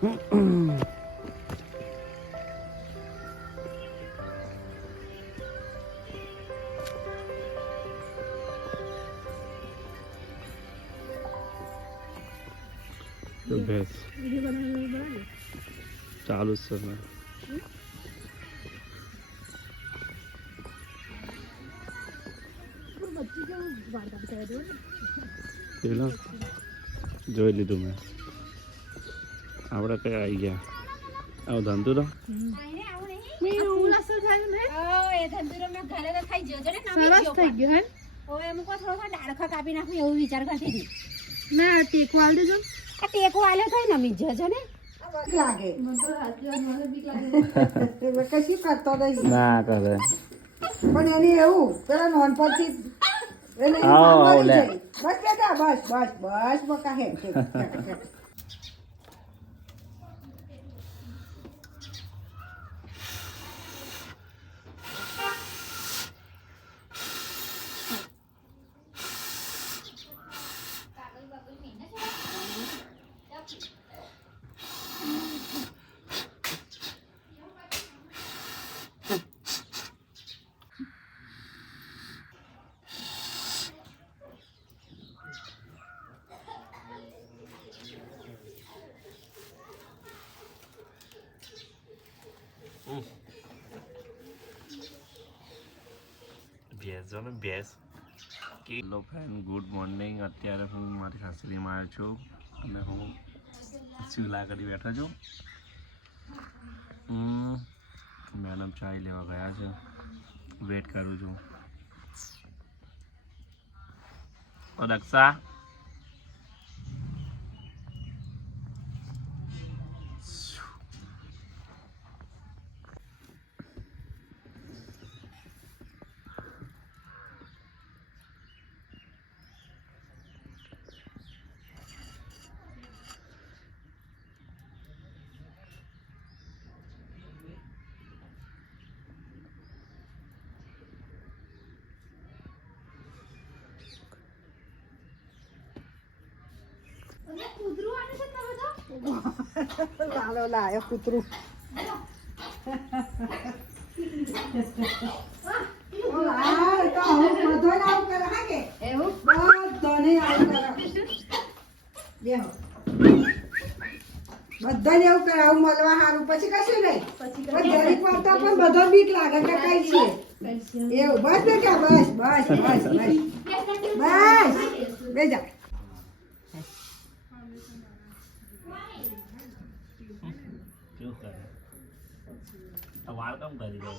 ભેંસ ચાલુ જ છે પેલા જોઈ લીધું મેં આપણે કઈ આવી ગયા આવો ધંધુ તો કાપી નાખું એવું વિચાર કરતી હતી ના ટેકો આલ દેજો આ ટેકો આલે કઈ નમી જજો ને લાગે કશી કરતો નહીં ના કરે પણ એની એવું પેલા નોન પરથી એને બસ બેટા બસ બસ બસ બકા હે ભેંસ જો ને ભેંસ હેલો ફ્રેન્ડ ગુડ મોર્નિંગ અત્યારે હું મારી સાસરીમાં આવ્યો છું અને હું ચૂલા કરી બેઠો છું મેડમ ચાય લેવા ગયા છે વેટ કરું છું રક્ષા લાલો લાયો કૂતરું બધા એવું કરે આવું મળવા સારું પછી કશું નહીં જરીક વાર્તા પણ બધો બીક લાગે કે કઈ છે એવું બસ બેટા બસ બસ બસ બસ બસ બેજા વાળ કેમ કરી દઉં